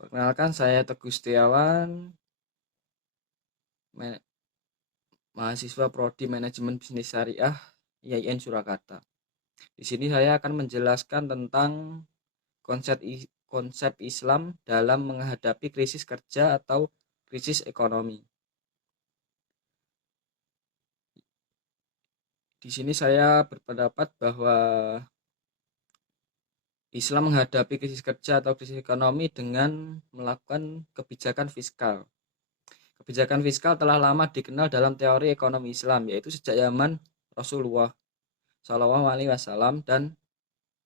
Perkenalkan, saya Teguh Setiawan, mahasiswa Prodi Manajemen Bisnis Syariah IAIN Surakarta. Di sini saya akan menjelaskan tentang konsep Islam dalam menghadapi krisis kerja atau krisis ekonomi. Di sini saya berpendapat bahwa Islam menghadapi krisis kerja atau krisis ekonomi dengan melakukan kebijakan fiskal. Kebijakan fiskal telah lama dikenal dalam teori ekonomi Islam, yaitu sejak zaman Rasulullah SAW dan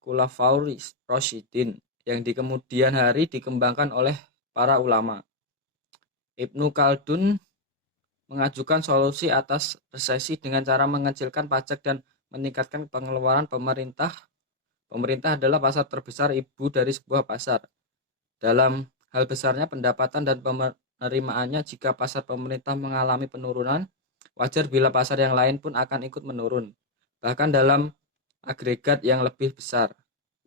Khulafaur Rasyidin, yang di kemudian hari dikembangkan oleh para ulama. Ibnu Khaldun mengajukan solusi atas resesi dengan cara mengecilkan pajak dan meningkatkan pengeluaran pemerintah. Pemerintah adalah pasar terbesar ibu dari sebuah pasar. Dalam hal besarnya pendapatan dan penerimaannya, jika pasar pemerintah mengalami penurunan, wajar bila pasar yang lain pun akan ikut menurun, bahkan dalam agregat yang lebih besar.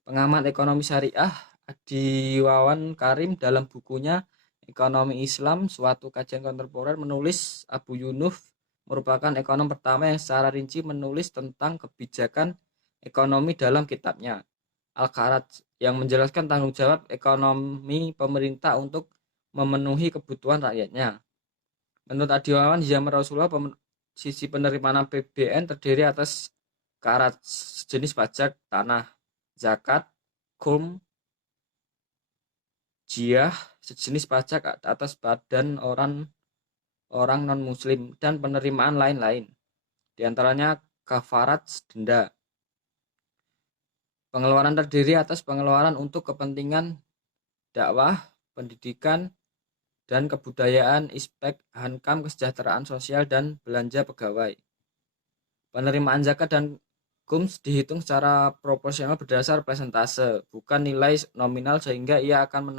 Pengamat ekonomi syariah Adi Wawan Karim dalam bukunya Ekonomi Islam, Suatu Kajian Kontemporer menulis Abu Yunus merupakan ekonom pertama yang secara rinci menulis tentang kebijakan ekonomi dalam kitabnya Al-Kharaj, yang menjelaskan tanggung jawab ekonomi pemerintah untuk memenuhi kebutuhan rakyatnya. Menurut Adi Wawan, di zaman Rasulullah, sisi penerimaan APBN terdiri atas kharaj jenis pajak tanah, zakat, khum, jiyah sejenis pajak atas badan orang non-muslim, dan penerimaan lain-lain, diantaranya kafarat denda. Pengeluaran terdiri atas pengeluaran untuk kepentingan dakwah, pendidikan, dan kebudayaan, ispek, hankam, kesejahteraan sosial, dan belanja pegawai. Penerimaan zakat dan khums dihitung secara proporsional berdasar persentase, bukan nilai nominal, sehingga ia akan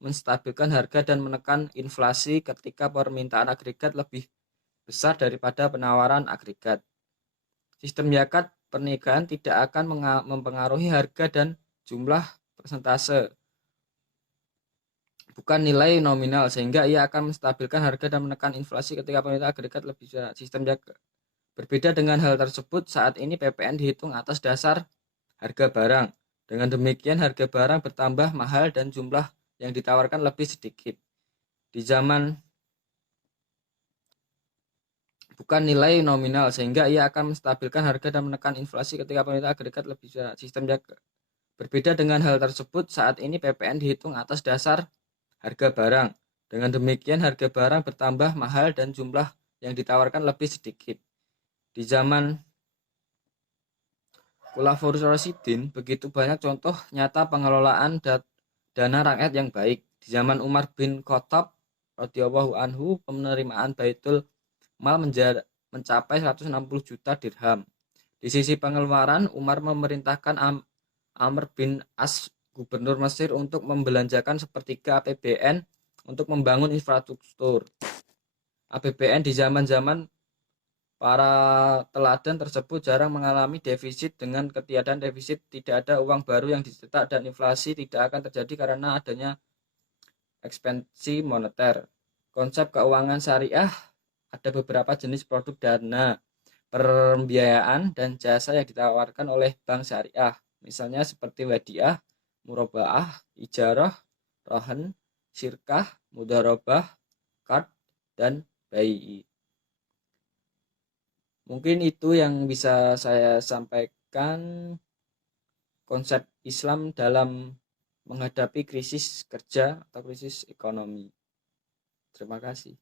menstabilkan harga dan menekan inflasi ketika permintaan agregat lebih besar daripada penawaran agregat. Sistem zakat pernikahan tidak akan mempengaruhi harga dan jumlah persentase, bukan nilai nominal, sehingga ia akan menstabilkan harga dan menekan inflasi ketika permintaan agregat lebih besar. Sistem zakat berbeda dengan hal tersebut, saat ini PPN dihitung atas dasar harga barang. Dengan demikian, harga barang bertambah mahal dan jumlah yang ditawarkan lebih sedikit. Di zaman bukan nilai nominal, sehingga ia akan menstabilkan harga dan menekan inflasi ketika permintaan agregat lebih besar. Sistem zakat berbeda dengan hal tersebut, saat ini PPN dihitung atas dasar harga barang. Dengan demikian, harga barang bertambah mahal dan jumlah yang ditawarkan lebih sedikit. Di zaman Khulafaur Rasyidin, begitu banyak contoh nyata pengelolaan dana rakyat yang baik. Di zaman Umar bin Khattab radhiyallahu anhu, penerimaan Baitul Mal mencapai 160 juta dirham. Di sisi pengeluaran, Umar memerintahkan Amr bin As, gubernur Mesir, untuk membelanjakan sepertiga APBN untuk membangun infrastruktur. APBN di zaman-zaman para teladan tersebut jarang mengalami defisit. Dengan ketiadaan defisit, tidak ada uang baru yang dicetak dan inflasi tidak akan terjadi karena adanya ekspansi moneter. Konsep keuangan syariah ada beberapa jenis produk dana, pembiayaan, dan jasa yang ditawarkan oleh bank syariah. Misalnya seperti wadiah, murobaah, ijarah, rohan, syirkah, mudharabah, qard, dan bai'. Mungkin itu yang bisa saya sampaikan konsep Islam dalam menghadapi krisis kerja atau krisis ekonomi. Terima kasih.